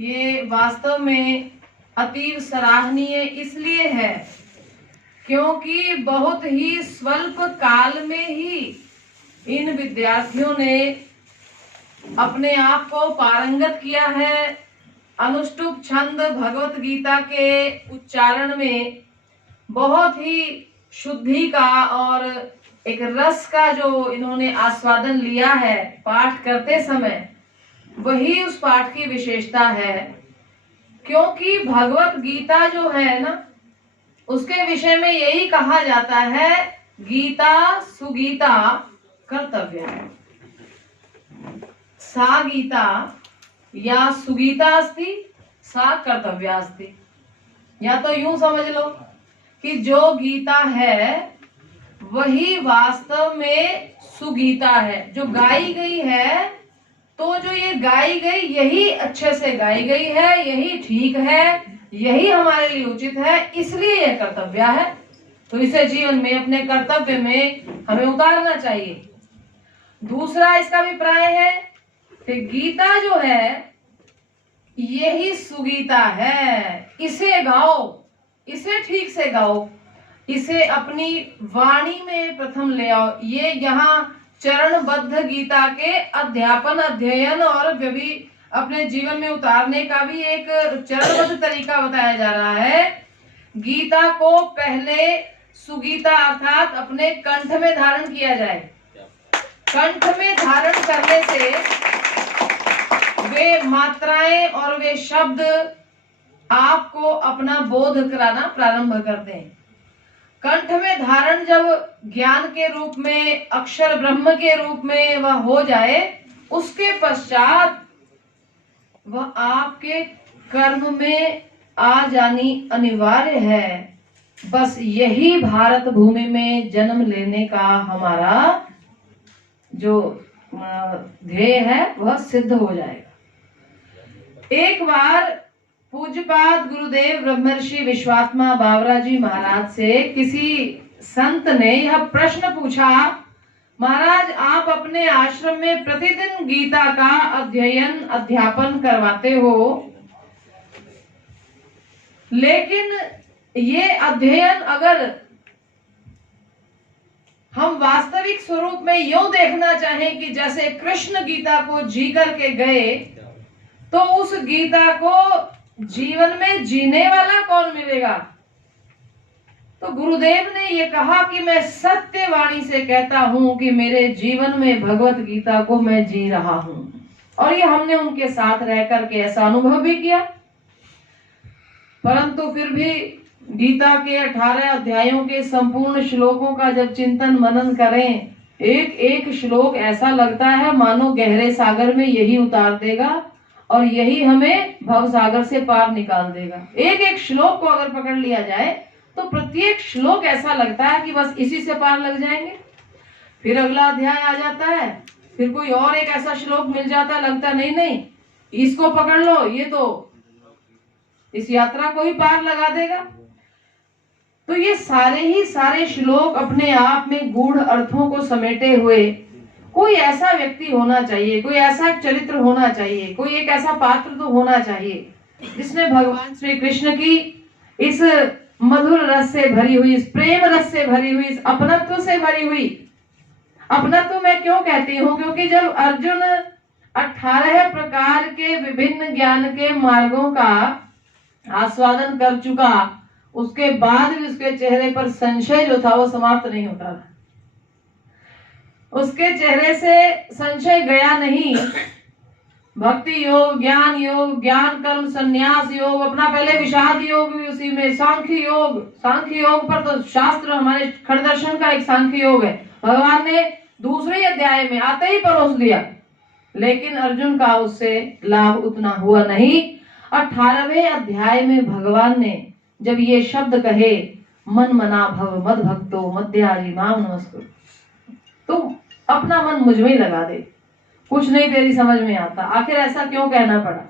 ये वास्तव में अतीव सराहनीय इसलिए है क्योंकि बहुत ही स्वल्प काल में ही इन विद्यार्थियों ने अपने आप को पारंगत किया है। अनुष्टुप छंद भगवत गीता के उच्चारण में बहुत ही शुद्धि का और एक रस का जो इन्होंने आस्वादन लिया है पाठ करते समय, वही उस पाठ की विशेषता है। क्योंकि भगवत गीता जो है ना, उसके विषय में यही कहा जाता है, गीता सुगीता कर्तव्य है। सा गीता या सुगीता अस्ति सा कर्तव्या अस्ति। या तो यूं समझ लो कि जो गीता है वही वास्तव में सुगीता है, जो गाई गई है। तो जो ये गाई गई यही अच्छे से गाई गई है, यही ठीक है, यही हमारे लिए उचित है, इसलिए यह कर्तव्य है। तो इसे जीवन में अपने कर्तव्य में हमें उतारना चाहिए। दूसरा इसका अभिप्राय है कि गीता जो है यही सुगीता है, इसे गाओ, इसे ठीक से गाओ, इसे अपनी वाणी में प्रथम ले आओ। ये यहाँ चरणबद्ध गीता के अध्यापन, अध्ययन और भी अपने जीवन में उतारने का भी एक चरणबद्ध तरीका बताया जा रहा है। गीता को पहले सुगीता अर्थात अपने कंठ में धारण किया जाए। कंठ में धारण करने से वे मात्राएं और वे शब्द आपको अपना बोध कराना प्रारंभ करते हैं। कंठ में धारण जब ज्ञान के रूप में, अक्षर ब्रह्म के रूप में वह हो जाए, उसके पश्चात वह आपके कर्म में आ जानी अनिवार्य है। बस यही भारत भूमि में जन्म लेने का हमारा जो ध्येय है वह सिद्ध हो जाएगा। एक बार पूज्यपाद गुरुदेव ब्रह्मर्षि विश्वात्मा बावरा जी महाराज से किसी संत ने यह प्रश्न पूछा, महाराज आप अपने आश्रम में प्रतिदिन गीता का अध्ययन अध्यापन करवाते हो, लेकिन ये अध्ययन अगर हम वास्तविक स्वरूप में यूं देखना चाहें कि जैसे कृष्ण गीता को जी करके गए, तो उस गीता को जीवन में जीने वाला कौन मिलेगा? तो गुरुदेव ने ये कहा कि मैं सत्य वाणी से कहता हूं कि मेरे जीवन में भगवत गीता को मैं जी रहा हूं। और ये हमने उनके साथ रह करके ऐसा अनुभव भी किया। परंतु फिर भी गीता के 18 अध्यायों के संपूर्ण श्लोकों का जब चिंतन मनन करें, एक एक श्लोक ऐसा लगता है मानो गहरे सागर में यही उतार देगा और यही हमें भव सागर से पार निकाल देगा। एक एक श्लोक को अगर पकड़ लिया जाए तो प्रत्येक श्लोक ऐसा लगता है कि बस इसी से पार लग जाएंगे। फिर अगला अध्याय आ जाता है, फिर कोई और एक ऐसा श्लोक मिल जाता है, लगता नहीं नहीं इसको पकड़ लो, ये तो इस यात्रा को ही पार लगा देगा। तो ये सारे ही सारे श्लोक अपने आप में गूढ़ अर्थों को समेटे हुए कोई ऐसा व्यक्ति होना चाहिए, कोई ऐसा चरित्र होना चाहिए, कोई एक ऐसा पात्र तो होना चाहिए जिसने भगवान श्री कृष्ण की इस मधुर रस से भरी हुई, इस प्रेम रस से भरी हुई, इस अपनत्व से भरी हुई। अपनत्व मैं क्यों कहती हूँ? क्योंकि जब अर्जुन 18 प्रकार के विभिन्न ज्ञान के मार्गों का आस्वादन कर चुका, उसके बाद भी उसके चेहरे पर संशय जो था वो समाप्त नहीं होता था। उसके चेहरे से संशय गया नहीं। भक्ति योग, ज्ञान योग, ज्ञान कर्म संन्यास योग, अपना पहले विषाद योग भी उसी में, सांख्य योग पर तो शास्त्र हमारे खंडदर्शन का एक सांख्य योग है, भगवान ने दूसरे अध्याय में आते ही परोस दिया। लेकिन अर्जुन का उससे लाभ उतना हुआ नहीं। 18वें अध्याय में भगवान ने जब ये शब्द कहे, मन मना भव मद भक्तो मध्याजी माम नमस्कुरु, तो अपना मन मुझ में ही लगा दे, कुछ नहीं तेरी समझ में आता, आखिर ऐसा क्यों कहना पड़ा।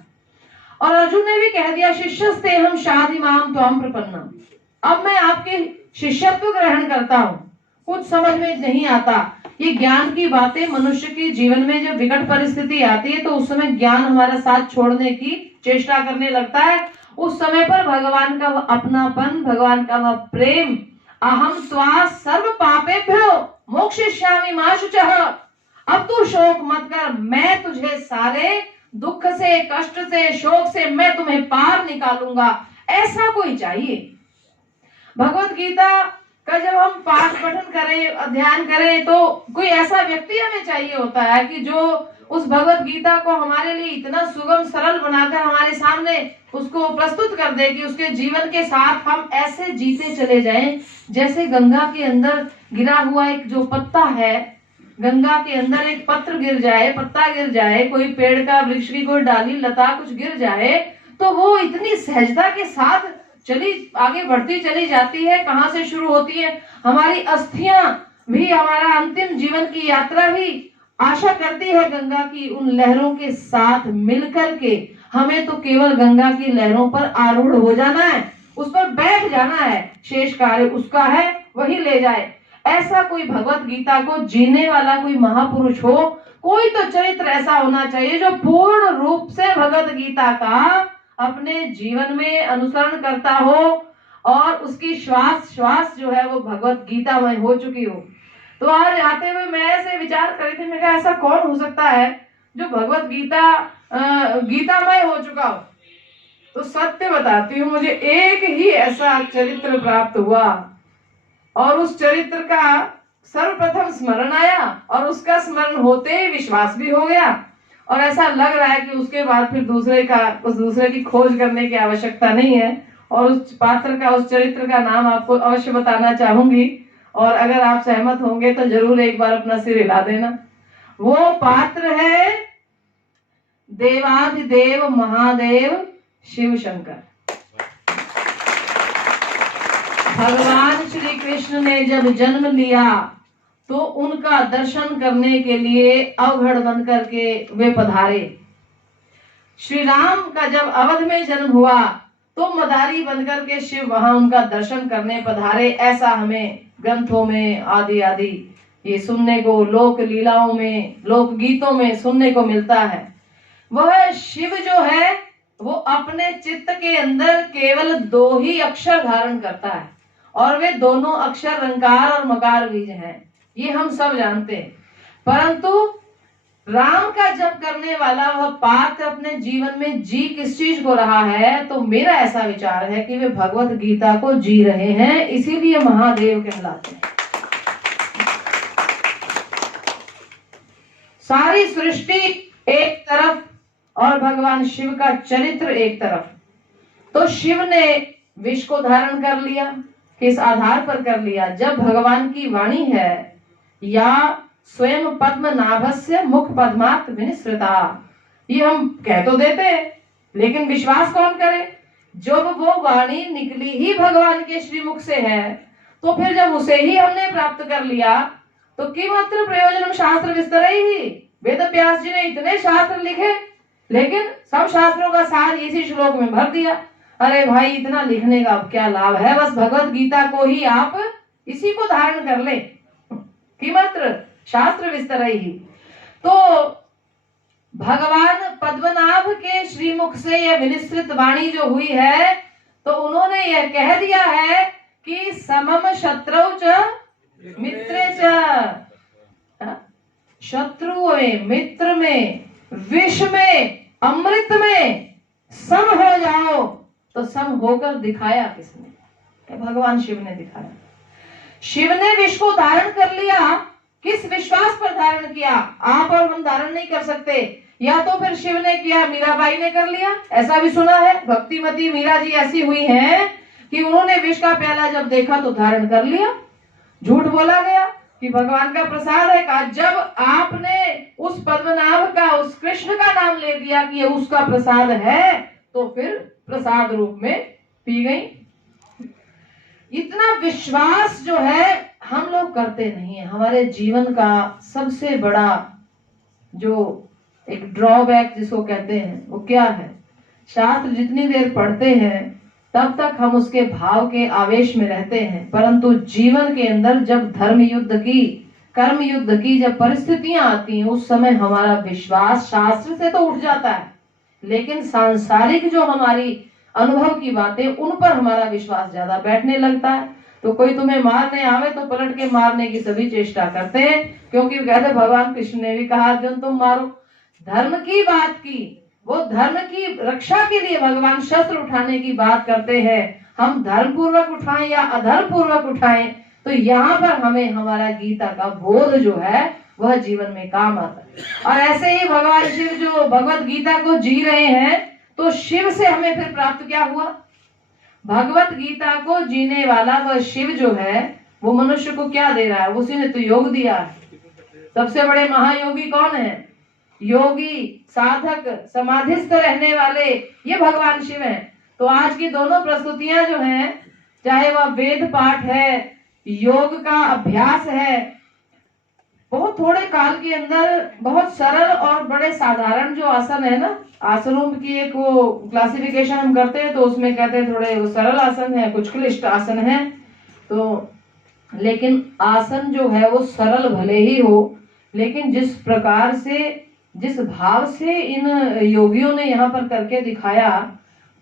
और अर्जुन ने भी कह दिया, शिष्यस्ते हम शादी माम त्वाम प्रपन्नम, अब मैं आपके शिष्यत्व ग्रहण करता हूँ, कुछ समझ में नहीं आता। ये ज्ञान की बातें मनुष्य के जीवन में जब विकट परिस्थिति आती है तो उस समय ज्ञान हमारा साथ छोड़ने की चेष्टा करने लगता है, उस समय पर भगवान का वह अपनापन, भगवान का वह प्रेम, अहम त्वा सर्व पापेभ्यो मोक्षयिष्यामि मा शुचः, अब तू शोक मत कर, मैं तुझे सारे दुख से, कष्ट से, शोक से मैं तुम्हें पार निकालूंगा, ऐसा कोई चाहिए। भगवत गीता का जब हम पाठ पठन करें, अध्ययन करें, तो कोई ऐसा व्यक्ति हमें चाहिए होता है कि जो उस भगवत गीता को हमारे लिए इतना सुगम सरल बनाकर हमारे सामने उसको प्रस्तुत कर दे कि उसके जीवन के साथ हम ऐसे जीते चले जाएं जैसे गंगा के अंदर गिरा हुआ एक जो पत्ता है, गंगा के अंदर एक पत्र गिर जाए, पत्ता गिर जाए, कोई पेड़ का, वृक्ष की कोई डाली लता कुछ गिर जाए, तो वो इतनी सहजता के साथ चली आगे बढ़ती चली जाती है। कहाँ से शुरू होती है? हमारी अस्थियां भी, हमारा अंतिम जीवन की यात्रा भी आशा करती है गंगा की उन लहरों के साथ मिलकर के। हमें तो केवल गंगा की लहरों पर आरूढ़ हो जाना है, उस पर बैठ जाना है, शेष कार्य उसका है, वही ले जाए। ऐसा कोई भगवत गीता को जीने वाला कोई महापुरुष हो, कोई तो चरित्र ऐसा होना चाहिए जो पूर्ण रूप से भगवत गीता का अपने जीवन में अनुसरण करता हो और उसकी श्वास श्वास जो है वो भगवत गीता में हो चुकी हो। तो आज आते हुए मैं ऐसे विचार कर रही थी, मैं कहा ऐसा कौन हो सकता है जो भगवत गीता गीतामय हो चुका हो। तो सत्य बताती हूँ, मुझे एक ही ऐसा चरित्र प्राप्त हुआ और उस चरित्र का सर्वप्रथम स्मरण आया और उसका स्मरण होते ही विश्वास भी हो गया और ऐसा लग रहा है कि उसके बाद फिर उस दूसरे की खोज करने की आवश्यकता नहीं है। और उस पात्र का, उस चरित्र का नाम आपको अवश्य बताना चाहूंगी और अगर आप सहमत होंगे तो जरूर एक बार अपना सिर हिला देना। वो पात्र है देवाधिदेव महादेव शिव शंकर। भगवान श्री कृष्ण ने जब जन्म लिया तो उनका दर्शन करने के लिए अवघड़ बन करके वे पधारे। श्री राम का जब अवध में जन्म हुआ तो मदारी बनकर के शिव वहां उनका दर्शन करने पधारे। ऐसा हमें ग्रंथों में आदि आदि ये सुनने को, लोक लीलाओं में, लोक गीतों में सुनने को मिलता है। वह शिव जो है वो अपने चित्त के अंदर केवल 2 ही अक्षर धारण करता है और वे दोनों अक्षर रंकार और मकार बीज हैं, ये हम सब जानते हैं। परंतु राम का जप करने वाला वह पात्र अपने जीवन में जी किस चीज को रहा है, तो मेरा ऐसा विचार है कि वे भगवत गीता को जी रहे हैं, इसीलिए महादेव कहलाते हैं। सारी सृष्टि एक तरफ और भगवान शिव का चरित्र एक तरफ। तो शिव ने विष को धारण कर लिया, किस आधार पर कर लिया? जब भगवान की वाणी है या स्वयं पद्मनाभस्य मुख पद्मात् विनिसृता, ये हम कह तो देते हैं लेकिन विश्वास कौन करे? जब वो वाणी निकली ही भगवान के श्रीमुख से है तो फिर जब उसे ही हमने प्राप्त कर लिया तो किमत्र प्रयोजनम शास्त्र विस्तरैः ही। वेद व्यास जी ने इतने शास्त्र लिखे लेकिन सब शास्त्रों का सार इसी श्लोक में भर दिया। अरे भाई, इतना लिखने का अब क्या लाभ है? बस भगवत गीता को ही आप इसी को धारण कर ले, किमत्र शास्त्र विस्तरैः ही। तो भगवान पद्मनाभ के श्रीमुख से यह विनिसृत वाणी जो हुई है तो उन्होंने यह कह दिया है कि समम शत्रौ च मित्रे च, शत्रु में, मित्र में, विष में, अमृत में सम हो जाओ। तो सम होकर दिखाया किसने? भगवान शिव ने दिखाया। शिव ने विष को धारण कर लिया, किस विश्वास पर धारण किया? आप और हम धारण नहीं कर सकते। या तो फिर शिव ने किया, मीराबाई ने कर लिया, ऐसा भी सुना है। भक्तिमती मीरा जी ऐसी हुई हैं कि उन्होंने विष का प्याला जब देखा तो धारण कर लिया। झूठ बोला गया कि भगवान का प्रसाद है। कहा जब आपने उस पद्मनाभ का, उस कृष्ण का नाम ले दिया कि ये उसका प्रसाद है तो फिर प्रसाद रूप में पी गई। इतना विश्वास जो है हम लोग करते नहीं है। हमारे जीवन का सबसे बड़ा जो एक ड्रॉबैक जिसको कहते हैं वो क्या है? शास्त्र जितनी देर पढ़ते हैं तब तक हम उसके भाव के आवेश में रहते हैं, परंतु जीवन के अंदर जब धर्म युद्ध की, कर्म युद्ध की जब परिस्थितियां आती हैं उस समय हमारा विश्वास शास्त्र से तो उठ जाता है लेकिन सांसारिक जो हमारी अनुभव की बातें, उन पर हमारा विश्वास ज्यादा बैठने लगता है। तो कोई तुम्हें मारने आवे तो पलट के मारने की सभी चेष्टा करते हैं, क्योंकि कहते भगवान कृष्ण ने भी कहा अर्जुन तुम मारो। धर्म की बात की, वो धर्म की रक्षा के लिए भगवान शस्त्र उठाने की बात करते हैं। हम धर्म पूर्वक उठाएं या अधर्म पूर्वक उठाएं, तो यहाँ पर हमें हमारा गीता का बोध जो है वह जीवन में काम आता है। और ऐसे ही भगवान शिव जो भगवत गीता को जी रहे हैं, तो शिव से हमें फिर प्राप्त क्या हुआ? भगवत गीता को जीने वाला वह शिव जो है, वो मनुष्य को क्या दे रहा है? उसी ने तो योग दिया है। सबसे बड़े महायोगी कौन है? योगी, साधक, समाधिस्थ रहने वाले ये भगवान शिव हैं। तो आज की दोनों प्रस्तुतियां जो हैं, चाहे वह वेद पाठ है, योग का अभ्यास है, बहुत थोड़े काल के अंदर बहुत सरल और बड़े साधारण जो आसन है ना, आसनों की एक वो क्लासिफिकेशन हम करते हैं, तो उसमें कहते हैं थोड़े वो सरल आसन है, कुछ क्लिष्ट आसन है। तो लेकिन आसन जो है वो सरल भले ही हो, लेकिन जिस प्रकार से, जिस भाव से इन योगियों ने यहाँ पर करके दिखाया,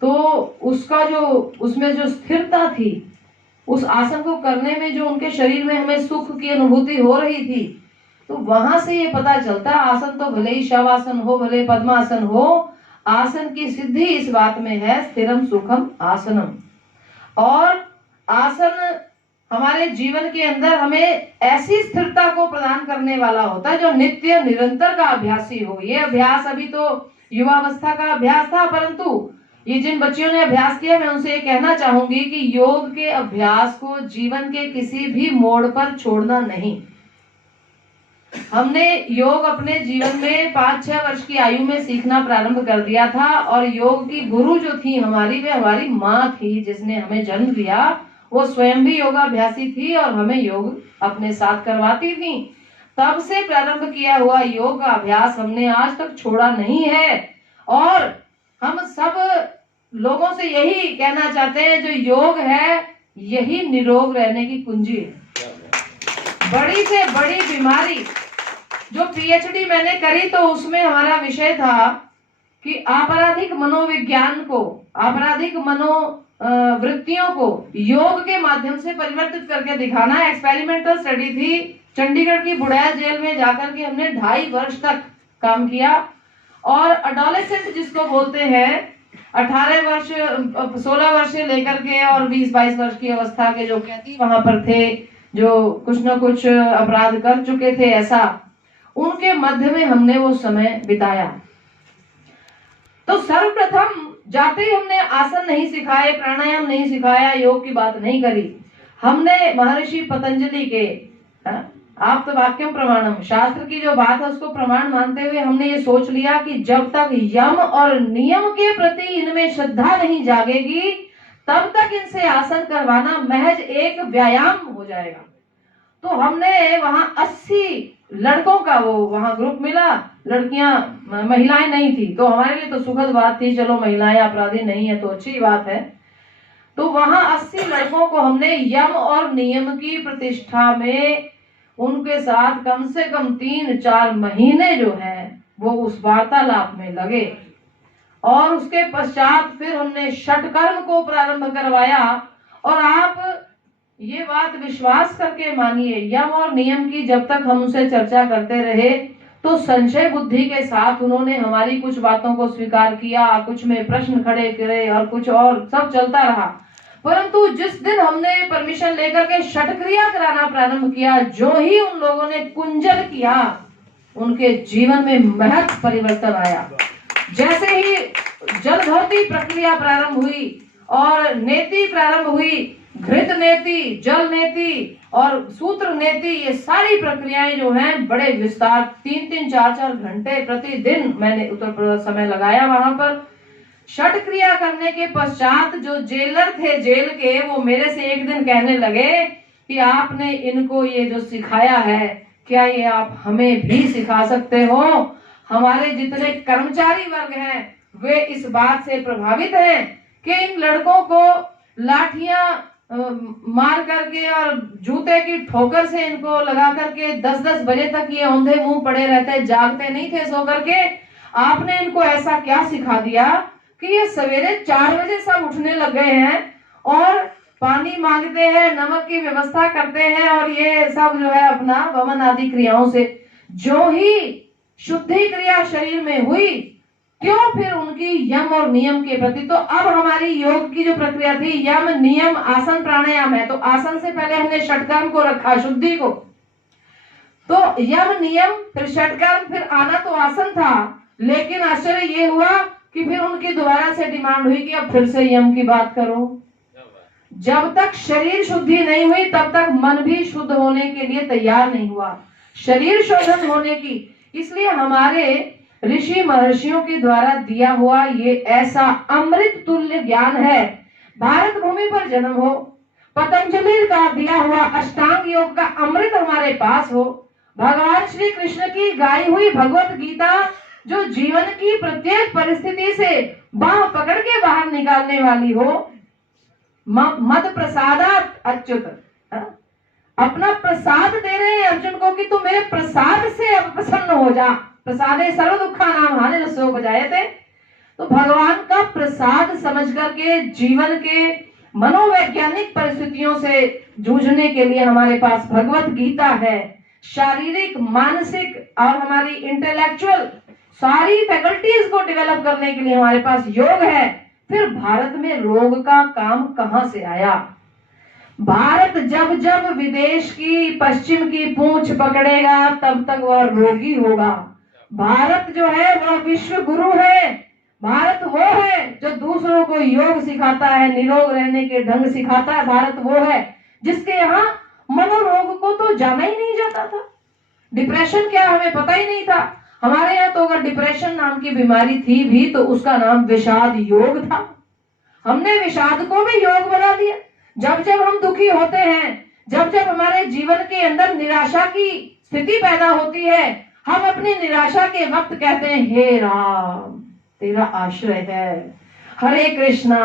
तो उसका जो उसमें जो स्थिरता थी, उस आसन को करने में जो उनके शरीर में हमें सुख की अनुभूति हो रही थी, तो वहां से ये पता चलता है आसन तो भले ही शवासन हो, भले पद्मासन हो, आसन की सिद्धि इस बात में है स्थिरम सुखम आसनम। और आसन हमारे जीवन के अंदर हमें ऐसी स्थिरता को प्रदान करने वाला होता है जो नित्य निरंतर का अभ्यासी हो। ये अभ्यास अभी तो युवावस्था का अभ्यास था, परंतु ये जिन बच्चियों ने अभ्यास किया, मैं उनसे ये कहना चाहूंगी कि योग के अभ्यास को जीवन के किसी भी मोड़ पर छोड़ना नहीं। हमने योग अपने जीवन में 5-6 वर्ष की आयु में सीखना प्रारंभ कर दिया था, और योग की गुरु जो थी हमारी, वे हमारी माँ थी जिसने हमें जन्म दिया। वो स्वयं भी योगाभ्यासी थी और हमें योग अपने साथ करवाती थी। तब से प्रारंभ किया हुआ योग का अभ्यास हमने आज तक छोड़ा नहीं है। और हम सब लोगों से यही कहना चाहते हैं, जो योग है यही निरोग रहने की कुंजी है। बड़ी से बड़ी बीमारी, जो पीएचडी मैंने करी तो उसमें हमारा विषय था कि आपराधिक मनोविज्ञान को, आपराधिक वृत्तियों को योग के माध्यम से परिवर्तित करके दिखाना। एक्सपेरिमेंटल स्टडी थी। चंडीगढ़ की बुड़ैल जेल में जाकर के हमने 2.5 वर्ष तक काम किया। और अडोलेसेंट जिसको बोलते हैं, 18 वर्ष 16 वर्ष से लेकर के और 20-22 वर्ष की अवस्था के जो कैदी वहां पर थे, जो कुछ न कुछ अपराध कर चुके थे, ऐसा उनके मध्य में हमने वो समय बिताया। तो सर्वप्रथम जाते ही हमने आसन नहीं सिखाए, प्राणायाम नहीं सिखाया, योग की बात नहीं करी। हमने महर्षि पतंजलि के आप्त वाक्यम प्रमाणम, शास्त्र की जो बात है उसको प्रमाण मानते हुए हमने ये सोच लिया कि जब तक यम और नियम के प्रति इनमें श्रद्धा नहीं जागेगी, तब तक इनसे आसन करवाना महज एक व्यायाम हो जाएगा। तो हमने वहां 80 लड़कों का वो वहां ग्रुप मिला, लड़कियां, महिलाएं नहीं थी, तो हमारे लिए तो सुखद बात थी, चलो महिलाएं अपराधी नहीं है तो अच्छी बात है। तो वहां 80 लड़कों को हमने यम और नियम की प्रतिष्ठा में उनके साथ कम से कम 3-4 महीने जो है वो उस वार्तालाप में लगे। और उसके पश्चात फिर हमने षटकर्म को प्रारंभ करवाया। और आप ये बात विश्वास करके मानिए, यम और नियम की जब तक हम उनसे चर्चा करते रहे, तो संशय बुद्धि के साथ उन्होंने हमारी कुछ बातों को स्वीकार किया, कुछ में प्रश्न खड़े करे और कुछ और सब चलता रहा। परंतु जिस दिन हमने परमिशन लेकर के षटक्रिया कराना प्रारंभ किया, जो ही उन लोगों ने कुंजल किया, उनके जीवन में महत परिवर्तन आया। जैसे ही जलधौती प्रक्रिया प्रारंभ हुई और नेति प्रारंभ हुई, घृत नेति, जल नेति और सूत्र नेति, ये सारी प्रक्रियाएं जो हैं बड़े विस्तार 3-3, 4-4 घंटे प्रतिदिन मैंने उत्तर प्रदेश समय लगाया वहां पर। षट क्रिया करने के पश्चात जो जेलर थे जेल के, वो मेरे से एक दिन कहने लगे कि आपने इनको ये जो सिखाया है, क्या ये आप हमें भी सिखा सकते हो? हमारे जितने कर्मचारी वर्ग हैं वे इस बात से प्रभावित हैं कि इन लड़कों को लाठियां मार करके और जूते की ठोकर से इनको लगा करके 10-10 बजे तक ये औंधे मुंह पड़े रहते, जागते नहीं थे सो करके। आपने इनको ऐसा क्या सिखा दिया कि ये सवेरे 4 बजे सब उठने लग गए हैं और पानी मांगते हैं, नमक की व्यवस्था करते हैं और ये सब जो है अपना वमन आदि क्रियाओं से जो ही शुद्धि क्रिया शरीर में हुई, क्यों फिर उनकी यम और नियम के प्रति। तो अब हमारी योग की जो प्रक्रिया थी, यम नियम आसन प्राणायाम है, तो आसन से पहले हमने षटकर्म को रखा, शुद्धि को, तो यम नियम फिर षटकर्म फिर आना तो आसन था, लेकिन आश्चर्य ये हुआ कि फिर उनकी दोबारा से डिमांड हुई कि अब फिर से यम की बात करो। जब तक शरीर शुद्धि नहीं हुई तब तक मन भी शुद्ध होने के लिए तैयार नहीं हुआ, शरीर शोधन होने की। इसलिए हमारे ऋषि महर्षियों के द्वारा दिया हुआ ये ऐसा अमृत तुल्य ज्ञान है। भारत भूमि पर जन्म हो, पतंजलि का दिया हुआ अष्टांग योग का अमृत हमारे पास हो, भगवान श्री कृष्ण की गाई हुई भगवत गीता जो जीवन की प्रत्येक परिस्थिति से बाह पकड़ के बाहर निकालने वाली हो, मद प्रसादात अच्युत, अपना प्रसाद दे रहे हैं अर्जुन को कि तू मेरे प्रसाद से अब प्रसन्न हो जा, प्रसादे सर्व दुखा नाम हानि रसो बजायते। तो भगवान का प्रसाद समझ करके जीवन के मनोवैज्ञानिक परिस्थितियों से जूझने के लिए हमारे पास भगवत गीता है। शारीरिक, मानसिक और हमारी इंटेलेक्चुअल सारी फैकल्टीज को डेवलप करने के लिए हमारे पास योग है। फिर भारत में रोग का काम कहां से आया? भारत जब जब विदेश की, पश्चिम की पूंछ पकड़ेगा तब तक वह रोगी होगा। भारत जो है वह विश्व गुरु है। भारत वो है जो दूसरों को योग सिखाता है, निरोग रहने के ढंग सिखाता है। भारत वो है जिसके यहाँ मनोरोग को तो जाना ही नहीं जाता था। डिप्रेशन क्या हमें पता ही नहीं था। हमारे यहाँ तो अगर डिप्रेशन नाम की बीमारी थी भी तो उसका नाम विषाद योग था। हमने विषाद को भी योग बना दिया। जब जब हम दुखी होते हैं, जब जब हमारे जीवन के अंदर निराशा की स्थिति पैदा होती है, हम अपनी निराशा के वक्त कहते हैं हे राम तेरा आश्रय है, हरे कृष्णा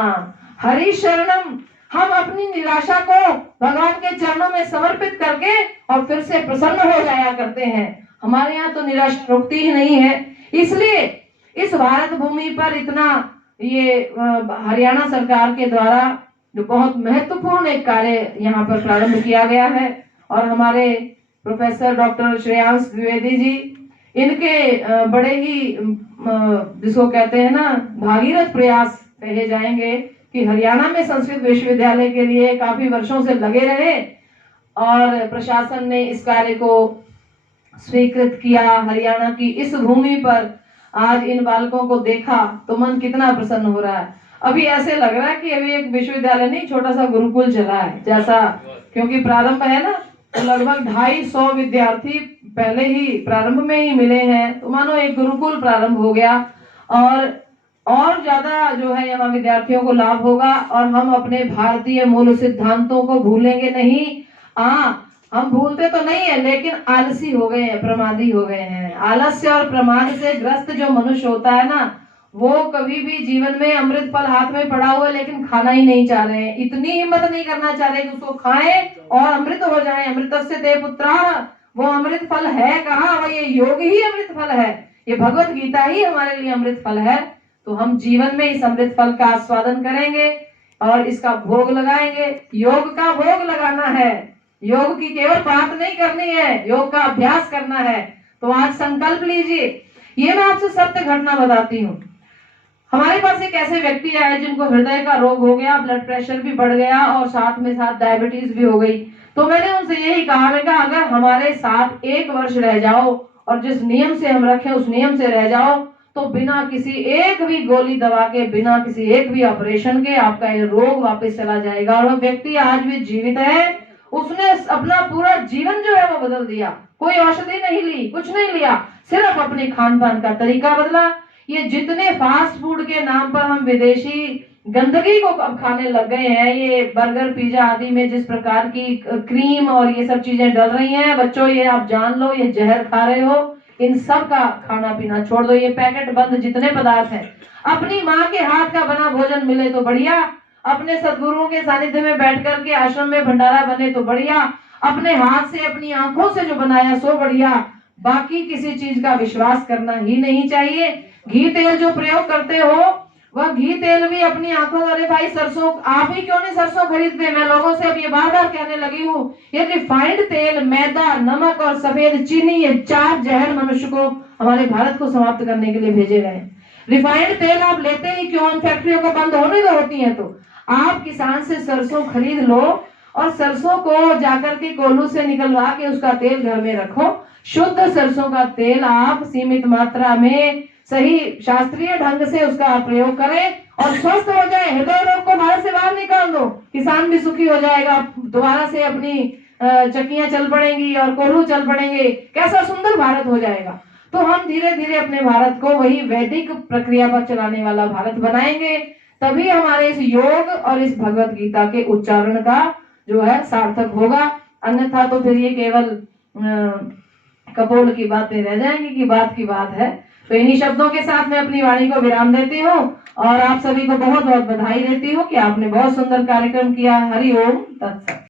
हरि शरणम। हम अपनी निराशा को भगवान के चरणों में समर्पित करके और फिर से प्रसन्न हो जाया करते हैं। हमारे यहाँ तो निराशा रुकती ही नहीं है। इसलिए इस भारत भूमि पर इतना ये हरियाणा सरकार के द्वारा जो बहुत महत्वपूर्ण एक कार्य यहाँ पर प्रारंभ किया गया है और हमारे प्रोफेसर डॉक्टर श्रेयांश द्विवेदी जी, इनके बड़े ही जिसको कहते हैं ना भागीरथ प्रयास कहे जाएंगे कि हरियाणा में संस्कृत विश्वविद्यालय के लिए काफी वर्षों से लगे रहे और प्रशासन ने इस कार्य को स्वीकृत किया। हरियाणा की इस भूमि पर आज इन बालकों को देखा तो मन कितना प्रसन्न हो रहा है। अभी ऐसे लग रहा है कि अभी एक विश्वविद्यालय नहीं, छोटा सा गुरुकुल चला है जैसा, क्योंकि प्रारंभ है ना, तो लगभग 250 विद्यार्थी पहले ही प्रारंभ में ही मिले हैं, तो मानो एक गुरुकुल प्रारंभ हो गया और ज्यादा जो है यहाँ विद्यार्थियों को लाभ होगा और हम अपने भारतीय मूल सिद्धांतों को भूलेंगे नहीं। हम भूलते तो नहीं है लेकिन आलसी हो गए हैं, प्रमादी हो गए हैं। आलस्य और प्रमाद से ग्रस्त जो मनुष्य होता है ना, वो कभी भी जीवन में अमृत फल हाथ में पड़ा हुआ है लेकिन खाना ही नहीं चाह रहे हैं, इतनी हिम्मत नहीं करना चाह रहे कि उसको खाएं और अमृत हो जाए। अमृतस्य ते पुत्राः, वो अमृत फल है कहाँ? वो ये योग ही अमृत फल है, ये भगवत गीता ही हमारे लिए अमृत फल है। तो हम जीवन में इस अमृत फल का आस्वादन करेंगे और इसका भोग लगाएंगे। योग का भोग लगाना है, योग की केवल बात नहीं करनी है, योग का अभ्यास करना है। तो आज संकल्प लीजिए। ये मैं आपसे सत्य घटना बताती हूँ। हमारे पास एक ऐसे व्यक्ति आए जिनको हृदय का रोग हो गया, ब्लड प्रेशर भी बढ़ गया और साथ में साथ डायबिटीज भी हो गई। तो मैंने उनसे यही कहा, मैं कहा अगर हमारे साथ 1 वर्ष रह जाओ और जिस नियम से हम रखे उस नियम से रह जाओ तो बिना किसी एक भी गोली दवा के, बिना किसी एक भी ऑपरेशन के आपका ये रोग वापस चला जाएगा। और वो व्यक्ति आज भी जीवित है। उसने अपना पूरा जीवन जो है वो बदल दिया। कोई औषधि नहीं ली, कुछ नहीं लिया, सिर्फ अपने खान पान का तरीका बदला। ये जितने फास्ट फूड के नाम पर हम विदेशी गंदगी को अब खाने लग गए हैं, ये बर्गर पिज्जा आदि में जिस प्रकार की क्रीम और ये सब चीजें डल रही हैं, बच्चों ये आप जान लो ये जहर खा रहे हो। इन सब का खाना पीना छोड़ दो। ये पैकेट बंद जितने पदार्थ हैं, अपनी माँ के हाथ का बना भोजन मिले तो बढ़िया, अपने सदगुरुओं के सानिध्य में बैठ कर के आश्रम में भंडारा बने तो बढ़िया, अपने हाथ से अपनी आंखों से जो बनाया सो बढ़िया। बाकी किसी चीज का विश्वास करना ही नहीं चाहिए। घी तेल जो प्रयोग करते हो वह घी तेल भी अपनी आंखों, अरे भाई सरसों, आप ही क्यों नहीं सरसों खरीदते? मैं लोगों से अब ये बार बार कहने लगी हूँ, ये रिफाइंड तेल, मैदा, नमक और सफेद चीनी, ये 4 जहर मनुष्य को, हमारे भारत को समाप्त करने के लिए भेजे गए। रिफाइंड तेल आप लेते ही क्यों? उन फैक्ट्रियों को बंद होने दो, होती है तो आप किसान से सरसों खरीद लो और सरसों को जाकर के कोल्हू से निकलवा के उसका तेल घर में रखो। शुद्ध सरसों का तेल आप सीमित मात्रा में सही शास्त्रीय ढंग से उसका प्रयोग करें और स्वस्थ हो जाए। हृदय रोग को भारत से बाहर निकाल दो, किसान भी सुखी हो जाएगा, दोबारा से अपनी चक्कियां चल पड़ेंगी और कोल्हू चल पड़ेंगे, कैसा सुंदर भारत हो जाएगा। तो हम धीरे धीरे अपने भारत को वही वैदिक प्रक्रिया पर चलाने वाला भारत बनाएंगे, तभी हमारे इस योग और इस भगवत गीता के उच्चारण का जो है सार्थक होगा। अन्यथा तो फिर ये केवल कपोल की बातें रह जाएंगी कि बात की बात है। तो इन्हीं शब्दों के साथ मैं अपनी वाणी को विराम देती हूँ और आप सभी को बहुत बहुत बधाई देती हूँ कि आपने बहुत सुंदर कार्यक्रम किया। हरि ओम तत्सत।